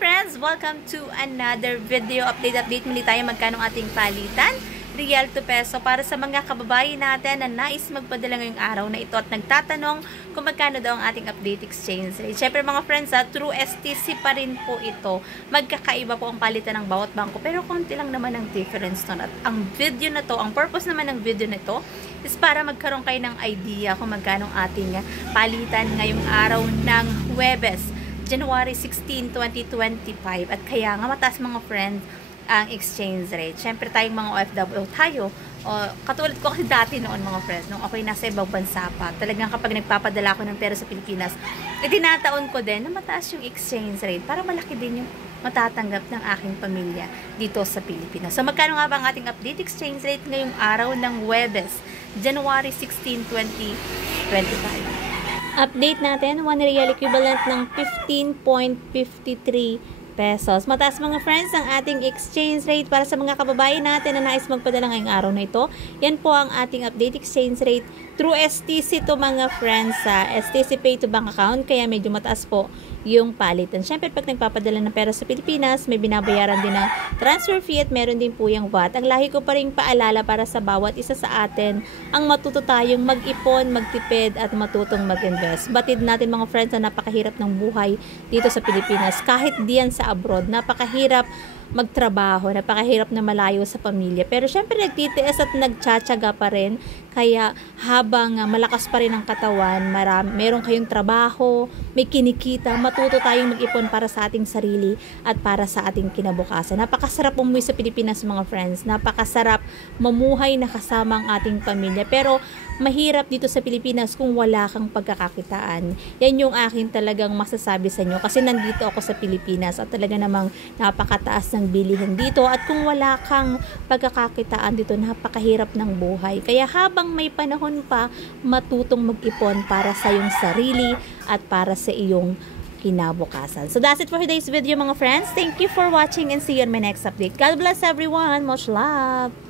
friends! Welcome to another video update muli tayo magkano ating palitan. Real to peso para sa mga kababayan natin na nais magpadala ngayong araw na ito at nagtatanong kung magkano daw ang ating update exchange rate. Siyempre mga friends, through STC pa rin po ito. Magkakaiba po ang palitan ng bawat bangko pero konti lang naman ang difference nun. At ang video na to, ang purpose naman ng video na to is para magkaroon kayo ng idea kung magkano ang ating palitan ngayong araw ng Huwebes, January 16, 2025. At kaya nga mataas mga friends ang exchange rate. Siyempre tayong mga OFW tayo, katulad ko kasi dati noon mga friends, nung ako'y nasa ibang bansa pa, talagang kapag nagpapadala ko ng pera sa Pilipinas, tinataon ko din na mataas yung exchange rate para malaki din yung matatanggap ng aking pamilya dito sa Pilipinas. So magkano nga ba ang ating update exchange rate ngayong araw ng Huwebes, January 16, 2025? Update natin, 1 real equivalent ng 15.53 pesos. Mataas mga friends ang ating exchange rate para sa mga kababayan natin na nais magpadala ngayong araw na ito. Yan po ang ating update exchange rate through STC to mga friends sa STC Pay to Bank account, kaya medyo mataas po yung palitan. Siyempre pag nagpapadala ng pera sa Pilipinas, may binabayaran din na transfer fee at meron din po yung VAT. Ang lahi ko pa rin paalala para sa bawat isa sa atin ang matuto tayong mag-ipon, magtipid at matutong mag-invest. Batid natin mga friends na napakahirap ng buhay dito sa Pilipinas. Kahit diyan sa abroad, napakahirap magtrabaho, napakahirap na malayo sa pamilya. Pero syempre nagtitiis at nagtsatsaga pa rin. Kaya habang malakas pa rin ang katawan, meron kayong trabaho, may kinikita, matuto tayong mag-ipon para sa ating sarili at para sa ating kinabukasan. Napakasarap umuwi sa Pilipinas mga friends. Napakasarap mamuhay na kasama ang ating pamilya. Pero mahirap dito sa Pilipinas kung wala kang pagkakakitaan. Yan yung akin talagang masasabi sa inyo. Kasi nandito ako sa Pilipinas at talaga namang napakataas ng bilihin dito. At kung wala kang pagkakakitaan dito, napakahirap ng buhay. Kaya habang may panahon pa, matutong mag-ipon para sa iyong sarili at para sa iyong kinabukasan. So that's it for today's video mga friends. Thank you for watching and see you on my next update. God bless everyone. Much love!